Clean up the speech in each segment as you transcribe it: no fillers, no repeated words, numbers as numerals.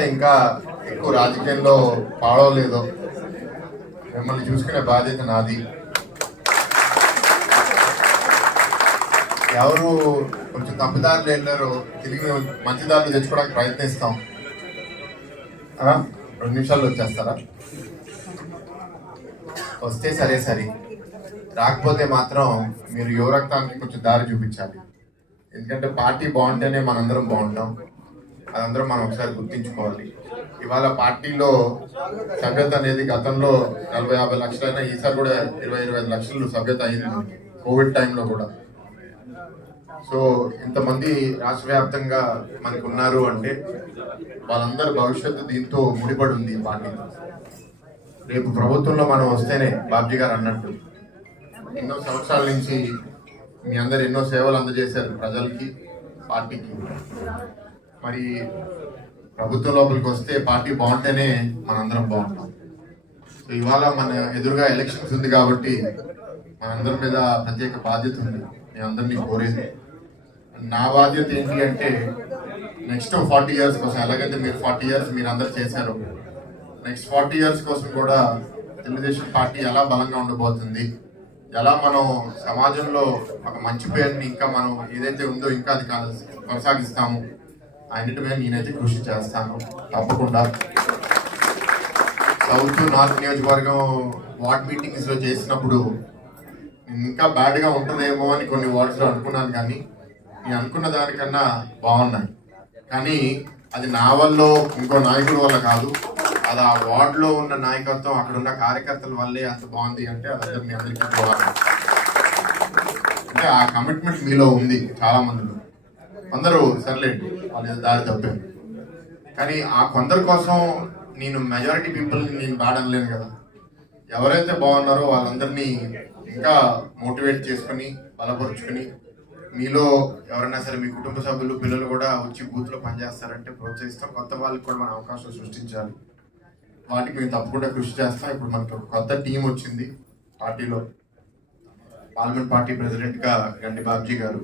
ఎవరైతే ఇంకా ఎక్కువ రాజకీయంలో పాడవలేదో మిమ్మల్ని చూసుకునే బాధ్యత నాది. ఎవరు కొంచెం తప్పుదారులు వెళ్ళారో తిరిగి మంచి దారులు తెచ్చుకోవడానికి ప్రయత్నిస్తాం. 2 నిమిషాల్లో వచ్చేస్తారా? వస్తే సరే, రాకపోతే మాత్రం మీరు యువ రక్తానికి కొంచెం దారి చూపించాలి. ఎందుకంటే పార్టీ బాగుంటేనే మనందరం బాగుంటాం. అదందరం మనం ఒకసారి గుర్తించుకోవాలి. ఇవాళ పార్టీలో సభ్యత అనేది గతంలో 40-50 లక్షలైనా ఈసారి కూడా 20-25 లక్షలు సభ్యత అయింది కోవిడ్ టైంలో కూడా. సో ఇంతమంది రాష్ట్ర వ్యాప్తంగా మనకు ఉన్నారు అంటే వాళ్ళందరి భవిష్యత్తు దీంతో ముడిపడి ఉంది. పార్టీ రేపు ప్రభుత్వంలో మనం వస్తేనే బాబ్జీ గారు అన్నట్టు ఎన్నో సంవత్సరాల నుంచి మీ అందరు ఎన్నో సేవలు అందజేశారు ప్రజలకి, పార్టీకి. మరి ప్రభుత్వం లోపలికి వస్తే పార్టీ బాగుంటేనే మనందరం బాగుంటాం. సో ఇవాళ మన ఎదురుగా ఎలక్షన్స్ ఉంది కాబట్టి మనందరి మీద ప్రత్యేక బాధ్యత ఉంది. నేను అందరినీ కోరేది, నా బాధ్యత ఏంటి అంటే నెక్స్ట్ 40 ఇయర్స్ కోసం, ఎలాగైతే మీరు 40 ఇయర్స్ మీరు అందరు చేశారు, నెక్స్ట్ 40 ఇయర్స్ కోసం కూడా తెలుగుదేశం పార్టీ ఎలా బలంగా ఉండబోతుంది, ఎలా మనం సమాజంలో ఒక మంచి పేరుని ఇంకా మనం ఏదైతే ఉందో ఇంకా అది కొనసాగిస్తాము అన్నిటి మీద నేనైతే కృషి చేస్తాను తప్పకుండా. సౌత్ నార్త్ నియోజకవర్గం వార్డ్ మీటింగ్స్లో చేసినప్పుడు ఇంకా బ్యాడ్గా ఉంటుందేమో అని కొన్ని వార్డ్స్లో అనుకున్నాను, కానీ నేను అనుకున్న దానికన్నా బాగున్నాయి. కానీ అది నా వల్ల ఇంకో నాయకుడి వల్ల కాదు, అది ఆ వార్డులో ఉన్న నాయకత్వం, అక్కడ ఉన్న కార్యకర్తల వల్లే అంత బాగుంది. అంటే అదంతా మీ అందరికీ పోవాలి అంటే ఆ కమిట్మెంట్ మీలో ఉంది. చాలా మందిలో అందరూ సర్లేండి వాళ్ళు దారి తప్పారు, కానీ ఆ కొందరి కోసం నేను మెజారిటీ పీపుల్ని నేను బాడనలేను కదా. ఎవరైతే బాగున్నారో వాళ్ళందరినీ ఇంకా మోటివేట్ చేసుకుని బలపరుచుకుని, మీలో ఎవరైనా సరే మీ కుటుంబ సభ్యులు పిల్లలు కూడా వచ్చి బూత్లో పనిచేస్తారంటే ప్రోత్సహిస్తాం. కొత్త వాళ్ళకి కూడా మన అవకాశం సృష్టించాలి, వాటికి మేము తప్పకుండా కృషి చేస్తాం. ఇప్పుడు మనకు కొత్త టీం వచ్చింది పార్టీలో. పార్లమెంట్ పార్టీ ప్రెసిడెంట్గా గండి బాబ్జీ గారు,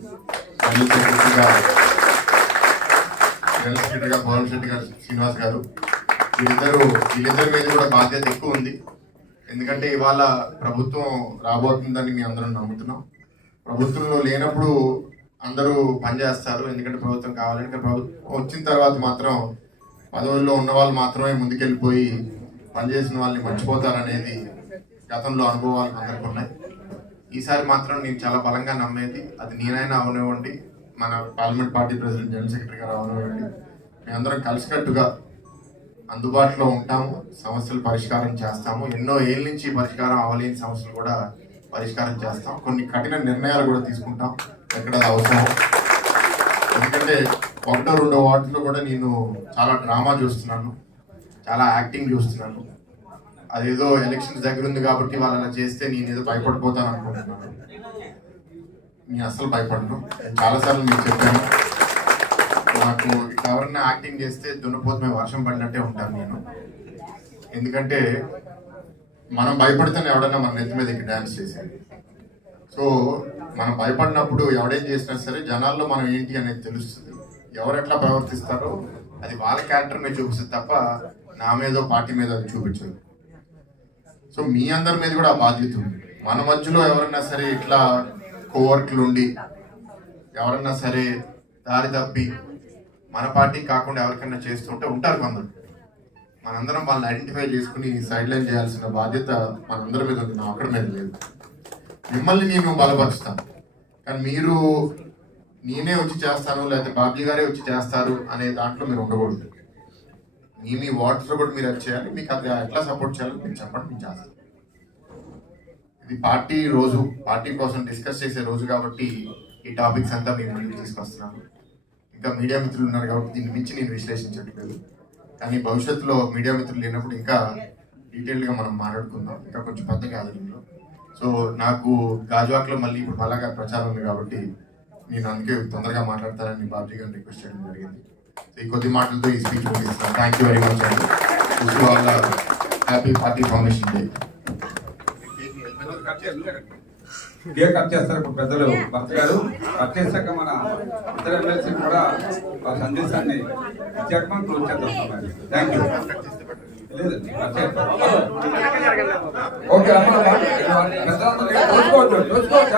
జనరల్ సెక్రటరీగా పవన్ శెట్టి గారు, శ్రీనివాస్ గారు, వీళ్ళిద్దరి మీద కూడా బాధ్యత ఎక్కువ ఉంది. ఎందుకంటే ఇవాళ ప్రభుత్వం రాబోతుందని మేము అందరం నమ్ముతున్నాం. ప్రభుత్వంలో లేనప్పుడు అందరూ పనిచేస్తారు, ఎందుకంటే ప్రభుత్వం కావాలంటే. ప్రభుత్వం వచ్చిన తర్వాత మాత్రం పదవుల్లో ఉన్న వాళ్ళు మాత్రమే ముందుకెళ్ళిపోయి పనిచేసిన వాళ్ళని మర్చిపోతారనేది గతంలో అనుభవాలు అందరికీ ఉన్నాయి. ఈసారి మాత్రం నేను చాలా బలంగా నమ్మేది, అది నేనైనా అవనివ్వండి, మన parliament party president general secretary గారు అవనివ్వండి, మేమందరం కలిసికట్టుగా అందుబాటులో ఉంటాము, సమస్యలు పరిష్కారం చేస్తాము. ఎన్నో ఏళ్ళ నుంచి పరిష్కారం అవ్వలేని సమస్యలు కూడా పరిష్కారం చేస్తాం. కొన్ని కఠిన నిర్ణయాలు కూడా తీసుకుంటాం ఎక్కడ అవసరం. ఎందుకంటే 1-2 వార్డులో కూడా నేను చాలా డ్రామా చూస్తున్నాను, చాలా యాక్టింగ్ చూస్తున్నాను. అదేదో ఎలక్షన్స్ దగ్గర ఉంది కాబట్టి వాళ్ళు అలా చేస్తే నేను ఏదో భయపడిపోతాను అనుకుంటున్నాను. నేను అస్సలు భయపడను. చాలాసార్లు మీకు చెప్పాను, నాకు ఎవరన్నా యాక్టింగ్ చేస్తే దున్నపోతు మేము వర్షం పడినట్టే ఉంటాను నేను. ఎందుకంటే మనం భయపడితేనే ఎవడన్నా మన నెత్తి మీద ఇక్కడ డ్యాన్స్ చేసేది. సో మనం భయపడినప్పుడు ఎవడేం చేసినా సరే జనాల్లో మనం ఏంటి అనేది తెలుస్తుంది. ఎవరు ఎట్లా ప్రవర్తిస్తారో అది వాళ్ళ క్యారెక్టర్ మీద చూపిస్తుంది తప్ప నా మీదో పార్టీ మీద అది చూపించదు. సో మీ అందరి మీద కూడా ఆ బాధ్యత ఉంది. మన మధ్యలో ఎవరన్నా సరే ఇట్లా కోవర్క్లు ఉండి ఎవరన్నా సరే దారి తప్పి మన పార్టీ కాకుండా ఎవరికైనా చేస్తుంటే ఉంటారు కొందరు. మనందరం వాళ్ళని ఐడెంటిఫై చేసుకుని సైడ్ లైన్ చేయాల్సిన బాధ్యత మనందరి మీద ఉంది, నా ఒక్కడి మీద లేదు. మిమ్మల్ని నేను బలపరుస్తాను, కానీ మీరు నేనే వచ్చి చేస్తాను లేకపోతే బాబ్జీ గారే వచ్చి చేస్తారు అనే దాంట్లో మీరు ఉండకూడదు. మీ వార్డ్స్లో కూడా మీరు అది చేయాలి. మీకు అది ఎట్లా సపోర్ట్ చేయాలో మీరు చెప్పండి, నేను చేస్తాను. ఇది పార్టీ రోజు, పార్టీ కోసం డిస్కస్ చేసే రోజు కాబట్టి ఈ టాపిక్స్ అంతా మేము ముందుకు తీసుకొస్తున్నాను. ఇంకా మీడియా మిత్రులు ఉన్నారు కాబట్టి దీన్ని మించి నేను విశ్లేషించట్లేదు. కానీ భవిష్యత్తులో మీడియా మిత్రులు లేనప్పుడు ఇంకా డీటెయిల్గా మనం మాట్లాడుకుందాం, ఇంకా కొంచెం పెద్దగా ఆదరణలో. సో నాకు గాజువాక్లో మళ్ళీ ఇప్పుడు బాలాగారి ప్రచారం ఉంది కాబట్టి నేను అందుకే తొందరగా మాట్లాడతానని బాబ్జీ గారిని రిక్వెస్ట్ చేయడం జరిగింది. ఈ కొద్ది మాటలతో ఈ స్పీచ్ ముగిస్తాను. థ్యాంక్ యూ వెరీ మచ్ అండి. వాళ్ళ happy party foundation day. Cake cut చేస్తారు ఇప్పుడు పెద్దలు భర్త గారు. కట్ చేశాక మన ఇతర ఎమ్మెల్సీ కూడా ఆ సందేశాన్ని ఇచ్చాక క్లోజ్ చేద్దాం. Thank you. లేదండి ఓకే అమ్మ పెద్దలందరూ చూసుకోవచ్చు చూసుకోవచ్చు.